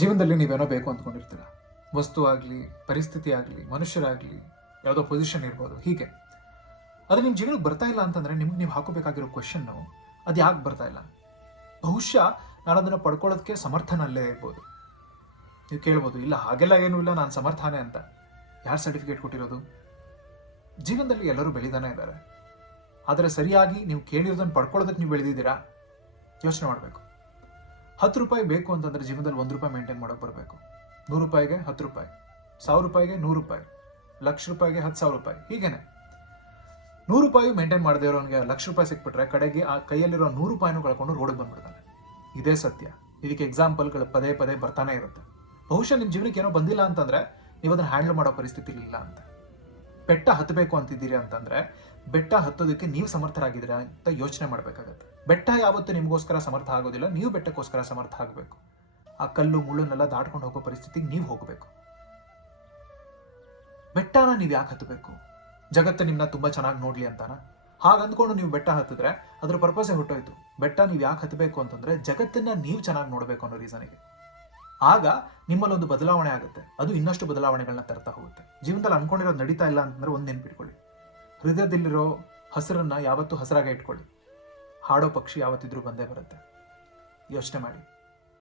ಜೀವನದಲ್ಲಿ ನೀವೇನೋ ಬೇಕು ಅಂದ್ಕೊಂಡಿರ್ತೀರ. ವಸ್ತು ಆಗಲಿ, ಪರಿಸ್ಥಿತಿ ಆಗಲಿ, ಮನುಷ್ಯರಾಗಲಿ, ಯಾವುದೋ ಪೊಸಿಷನ್ ಇರ್ಬೋದು. ಹೀಗೆ ಅದು ನಿಮ್ಮ ಜೀವನಕ್ಕೆ ಬರ್ತಾ ಇಲ್ಲ ಅಂತಂದರೆ ನಿಮ್ಗೆ ನೀವು ಹಾಕೋಬೇಕಾಗಿರೋ ಕ್ವೆಶನ್ನು, ಅದು ಯಾಕೆ ಬರ್ತಾ ಇಲ್ಲ? ಬಹುಶಃ ನಾನು ಅದನ್ನು ಪಡ್ಕೊಳ್ಳೋದಕ್ಕೆ ಸಮರ್ಥನಲ್ಲೇ ಇರ್ಬೋದು. ನೀವು ಕೇಳ್ಬೋದು, ಇಲ್ಲ ಹಾಗೆಲ್ಲ ಏನೂ ಇಲ್ಲ, ನಾನು ಸಮರ್ಥನೆ ಅಂತ. ಯಾರು ಸರ್ಟಿಫಿಕೇಟ್ ಕೊಟ್ಟಿರೋದು? ಜೀವನದಲ್ಲಿ ಎಲ್ಲರೂ ಬೆಳೀತಾನೆ ಇದ್ದಾರೆ. ಆದರೆ ಸರಿಯಾಗಿ ನೀವು ಕೇಳಿರೋದನ್ನು ಪಡ್ಕೊಳ್ಳೋದಕ್ಕೆ ನೀವು ಬೆಳೆದಿದ್ದೀರಾ? ಯೋಚನೆ ಮಾಡಬೇಕು. 10 ರೂಪಾಯಿ ಬೇಕು ಅಂತಂದರೆ ಜೀವನದಲ್ಲಿ 1 ರೂಪಾಯಿ ಮೇಂಟೈನ್ ಮಾಡೋಕೆ ಬರಬೇಕು. 100 ರೂಪಾಯಿಗೆ 10 ರೂಪಾಯಿ, 1000 ರೂಪಾಯಿಗೆ 100 ರೂಪಾಯಿ, ಲಕ್ಷ ರೂಪಾಯಿಗೆ 10,000 ರೂಪಾಯಿ. ಹೀಗೇನೆ 100 ರೂಪಾಯಿ ಮೇಂಟೈನ್ ಮಾಡದೇ ಇರೋನಿಗೆ ಲಕ್ಷ ರೂಪಾಯಿ ಸಿಕ್ಬಿಟ್ರೆ ಕಡೆಗೆ ಆ ಕೈಯಲ್ಲಿರೋ 100 ರೂಪಾಯಿನೂ ಕಳ್ಕೊಂಡು ರೋಡಿಗೆ ಬಂದ್ಬಿಡ್ತಾನೆ. ಇದೇ ಸತ್ಯ. ಇದಕ್ಕೆ ಎಕ್ಸಾಂಪಲ್ಗಳು ಪದೇ ಪದೇ ಬರ್ತಾನೆ ಇರುತ್ತೆ. ಬಹುಶಃ ನಿಮ್ಮ ಜೀವನಕ್ಕೆ ಏನೋ ಬಂದಿಲ್ಲ ಅಂತಂದರೆ ನೀವು ಅದನ್ನು ಹ್ಯಾಂಡಲ್ ಮಾಡೋ ಪರಿಸ್ಥಿತಿ ಇಲ್ಲ ಅಂತ. ಬೆಟ್ಟ ಹತ್ತಬೇಕು ಅಂತಿದ್ದೀರಿ ಅಂತಂದರೆ ಬೆಟ್ಟ ಹತ್ತೋದಕ್ಕೆ ನೀವು ಸಮರ್ಥರಾಗಿದ್ದೀರಾ ಅಂತ ಯೋಚನೆ ಮಾಡಬೇಕಾಗತ್ತೆ. ಬೆಟ್ಟ ಯಾವತ್ತೂ ನಿಮಗೋಸ್ಕರ ಸಮರ್ಥ ಆಗೋದಿಲ್ಲ, ನೀವು ಬೆಟ್ಟಕ್ಕೋಸ್ಕರ ಸಮರ್ಥ ಆಗಬೇಕು. ಆ ಕಲ್ಲು ಮುಳ್ಳುನ್ನೆಲ್ಲ ದಾಟ್ಕೊಂಡು ಹೋಗೋ ಪರಿಸ್ಥಿತಿಗೆ ನೀವು ಹೋಗಬೇಕು. ಬೆಟ್ಟನ ನೀವು ಯಾಕೆ ಹತ್ತಬೇಕು? ಜಗತ್ತು ನಿಮ್ಮನ್ನ ತುಂಬ ಚೆನ್ನಾಗಿ ನೋಡಲಿ ಅಂತಾನ? ಹಾಗಂದ್ಕೊಂಡು ನೀವು ಬೆಟ್ಟ ಹತ್ತಿದ್ರೆ ಅದ್ರ ಪರ್ಪಸೇ ಹೊಟ್ಟೋಯ್ತು. ಬೆಟ್ಟ ನೀವು ಯಾಕೆ ಹತ್ತಬೇಕು ಅಂತಂದರೆ ಜಗತ್ತನ್ನ ನೀವು ಚೆನ್ನಾಗಿ ನೋಡಬೇಕು ಅನ್ನೋ ರೀಸನಿಗೆ. ಆಗ ನಿಮ್ಮಲ್ಲೊಂದು ಬದಲಾವಣೆ ಆಗುತ್ತೆ. ಅದು ಇನ್ನಷ್ಟು ಬದಲಾವಣೆಗಳನ್ನ ತರ್ತಾ ಹೋಗುತ್ತೆ. ಜೀವನದಲ್ಲಿ ಅನ್ಕೊಂಡಿರೋದು ನಡೀತಾ ಇಲ್ಲ ಅಂತಂದ್ರೆ ಒಂದು ನೆನ್ಪಿಟ್ಕೊಳ್ಳಿ, ಹೃದಯದಲ್ಲಿರೋ ಹಸಿರನ್ನ ಯಾವತ್ತೂ ಹಸಿರಾಗೆ ಇಟ್ಕೊಳ್ಳಿ. ಹಾಡೋ ಪಕ್ಷಿ ಯಾವತ್ತಿದ್ರೂ ಬಂದೇ ಬರುತ್ತೆ. ಯೋಚನೆ ಮಾಡಿ.